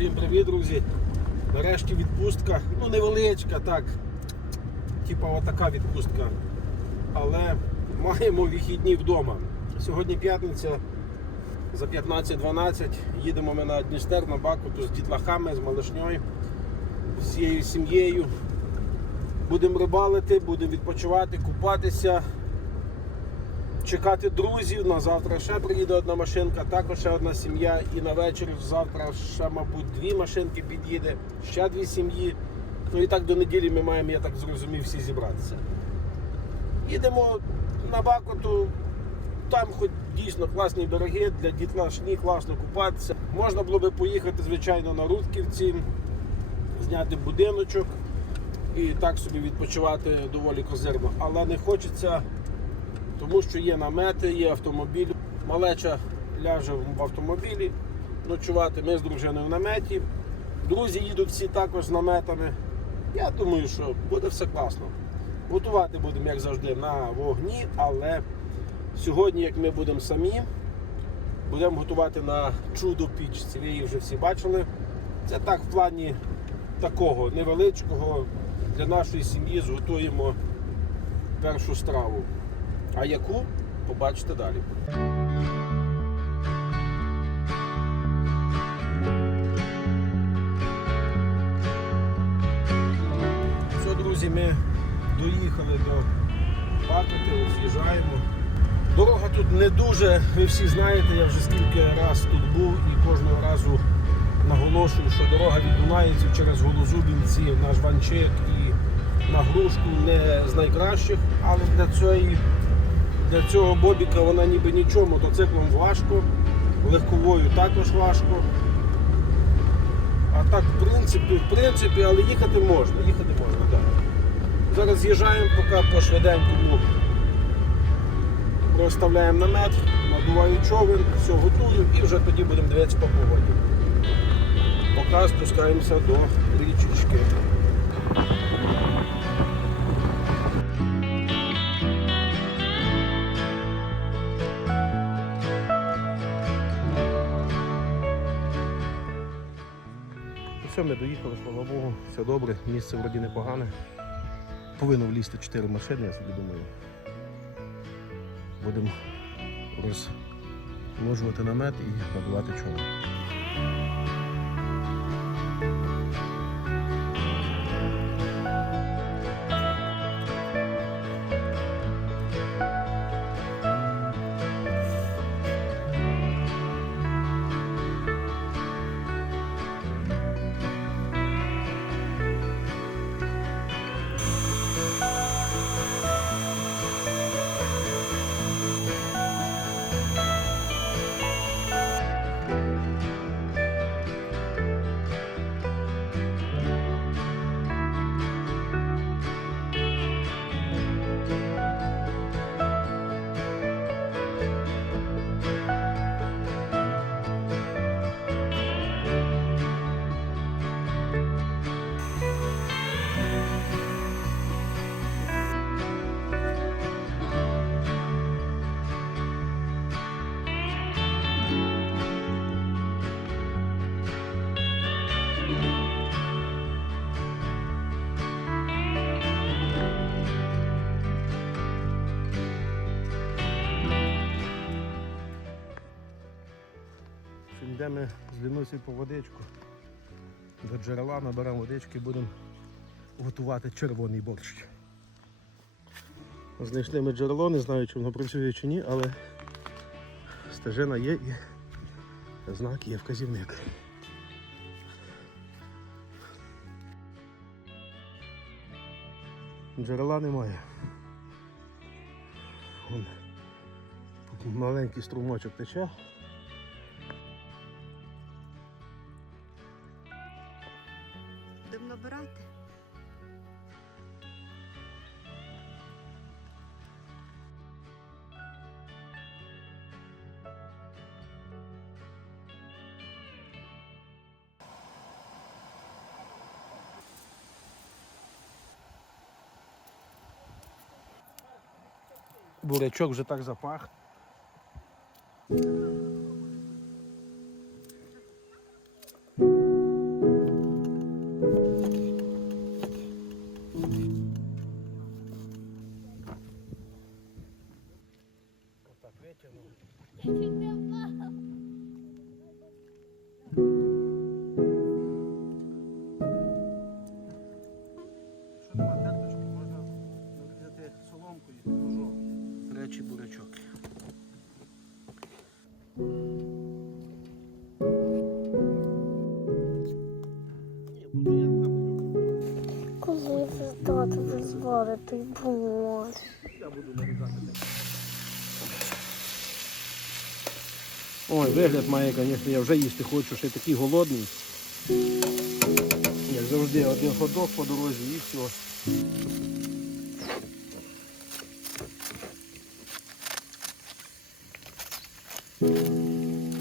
Всім привіт, друзі. Нарешті відпустка. Ну, невеличка, так. Типа отака відпустка. Але маємо вихідні вдома. Сьогодні п'ятниця за 15-12 їдемо ми на Дністер, на Бакуту з дітлахами, з малишньою, всією сім'єю. Будемо рибалити, будемо відпочивати, купатися, чекати друзів. На завтра ще приїде одна машинка, також ще одна сім'я. І на вечір завтра ще, мабуть, дві машинки під'їде, ще дві сім'ї. Ну і так до неділі ми маємо, я так зрозумів, всі зібратися. Їдемо на Бакуту, там хоч дійсно класні береги, для дітлашні класно купатися. Можна було би поїхати, звичайно, на Рудківці, зняти будиночок і так собі відпочивати доволі козирно. Але не хочеться, тому що є намети, є автомобіль. Малеча ляже в автомобілі ночувати. Ми з дружиною в наметі. Друзі їдуть всі також з наметами. Я думаю, що буде все класно. Готувати будемо, як завжди, на вогні, але сьогодні, як ми будемо самі, будемо готувати на чудо піч. Ви її вже всі бачили. Це так в плані такого невеличкого для нашої сім'ї зготуємо першу страву. А яку побачите далі. Все, друзі, ми доїхали до Бакоти, ось з'їжджаємо. Дорога тут не дуже, ви всі знаєте, я вже скільки раз тут був і кожного разу наголошую, що дорога від Дунаївців через Голозубінці на Жванчик і на Грушку не з найкращих, але для цієї, для цього бобіка вона ніби нічого, мотоциклом важко, легковою також важко. А так, в принципі, в принципі, але їхати можна, їхати можна, так. Зараз з'їжджаємо, поки по швиденькому розставляємо намет, надуваю човен, все готую і вже тоді будемо дивитися по погоді. Поки спускаємося до річечки. Все, ми доїхали, слава Богу, все добре, місце вроді непогане. Повинно влізти 4 машини, я собі думаю. Будемо розложувати намет і надувати човен. Йдемо з Лінусі по водичку. До джерела наберемо водички і будемо готувати червоний борщ. Знайшли ми джерело, не знаю, чи воно працює чи ні, але стежина є і знак є вказівник. Джерела немає. Маленький струмочок тече. Бурячок вже так запах. Дозволити боже. Я буду нарізати. Ой, вигляд має, звісно, я вже їсти хочу, ще такий голодний. Як завжди, один ходок по дорозі і все.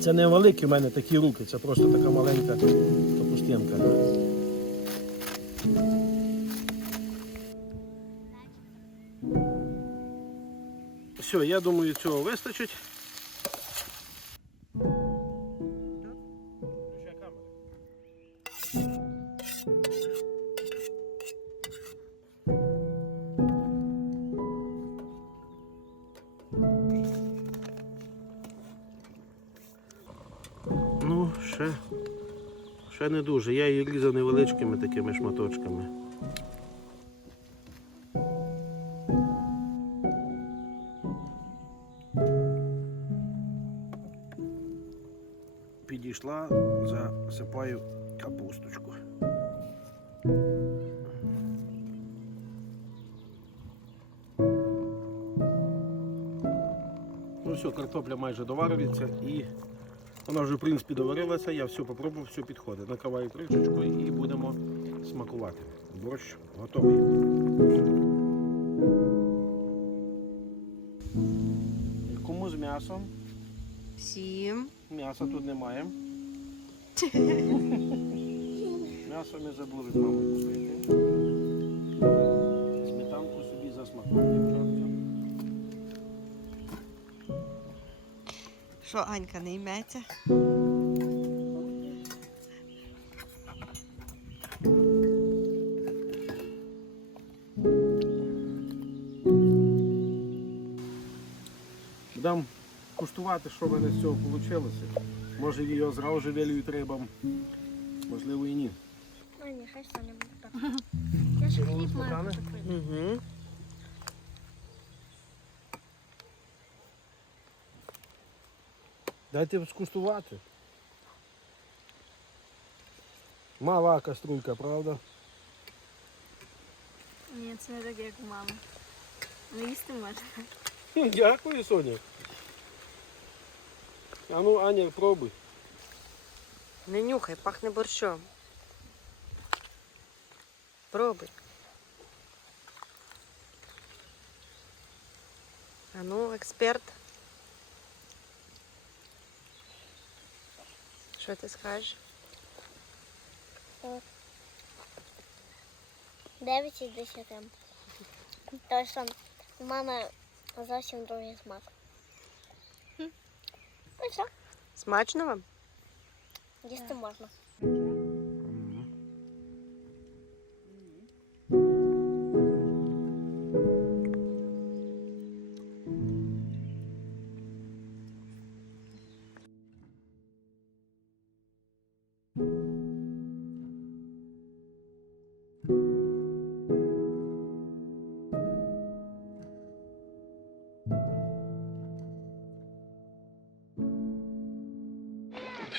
Це не великі в мене такі руки, це просто така маленька капустинка. Все, я думаю, цього вистачить. Ну, ще, ще не дуже. Я її різав невеличкими такими шматочками. Засипаю капусточку. Ну все, картопля майже доварюється і вона вже в принципі доварилася, я все попробував, все підходить. Накриваю кришечкою і будемо смакувати. Борщ готовий. Кому з м'ясом? Всім. М'яса тут немає. М'ясо ми забули з мамою купити. Сметанку собі засмакуємо. Що, Анька, не йметься? куштувати, що в мене з цього вийшло. Може його зразу же вилюють рибам, можливо і ні. А ні, хай стане буде так. Я ж Чому хліб маю сметани? купити. Угу. Дайте скуштувати. Мала каструлька, правда? Ні, це не так, як у мами. Не їсти можна. Дякую, Соня. А ну, Аня, пробуй. Не нюхай, пахне борщом. Пробуй. А ну, експерт. Що ти скажеш? 9 із 10. Тому що у мами зовсім другий смак. І все, Смачно вам? їсти можна.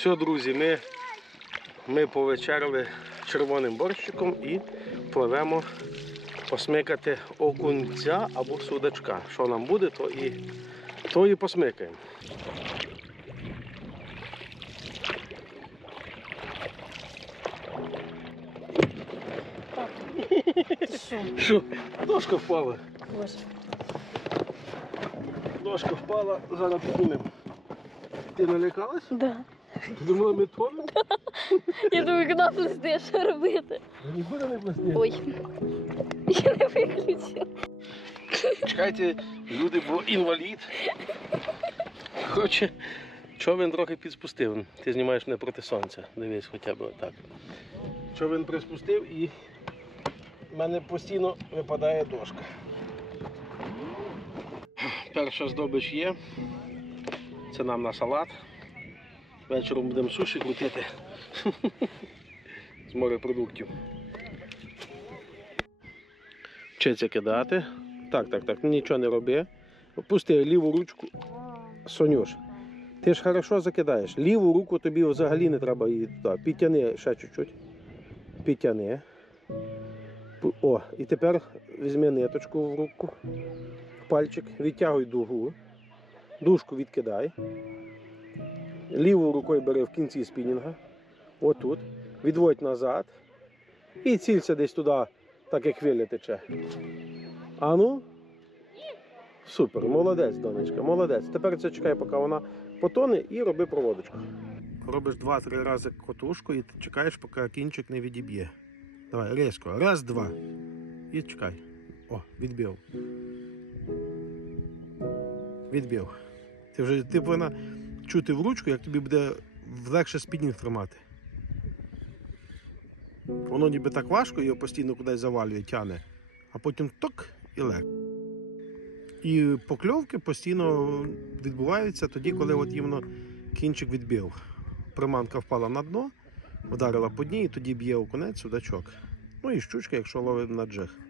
Все, друзі, ми, ми повечеряли червоним борщиком і пливемо посмикати окунця або судачка. Що нам буде, то і, то і посмикаємо. Що? Дошка впала. Дошка впала, зараз піднімемо. Ти налякалась? Да. Ти думала, ми тонемо? Я думаю, куди плести, що робити? Нікуди не плесне. Ой. Я не виключила. Чекайте, люди, бо інвалід. Хоче. Човен трохи підспустив. Ти знімаєш мене проти сонця. Дивись хоча б отак. Човен приспустив і в мене постійно випадає дошка. Перша здобич є. Це нам на салат. Вечором будемо суші крутити. З морепродуктів. Вчиться кидати. Так, так, так, нічого не роби. Опусти ліву ручку. Сонюш, ти ж хорошо закидаєш. Ліву руку тобі взагалі не треба її туди. Підтяни ще чуть-чуть. Підтяни. О, і тепер візьми ниточку в руку, пальчик, відтягуй дугу, дужку відкидай. Лівою рукою бери в кінці спінінга. Отут. Відводь назад. І цілься десь туди, так як хвиля тече. А ну. Супер, молодець, донечка, молодець. Тепер це чекай, поки вона потоне, і роби проводочку. Робиш два-три рази котушку і чекаєш, поки кінчик не відіб'є. Давай, різко. Раз, два. І чекай. О, відбив. Відбив. Ти вже ти повинна чути в ручку, як тобі буде легше спінінг тримати. Воно ніби так важко, його постійно кудись завалює, тяне, а потім ток і легко. І покльовки постійно відбуваються тоді, коли от іменно кінчик відбив. Приманка впала на дно, вдарила по дні і тоді б'є окунець судачок. Ну і щучка, якщо ловить на джиг.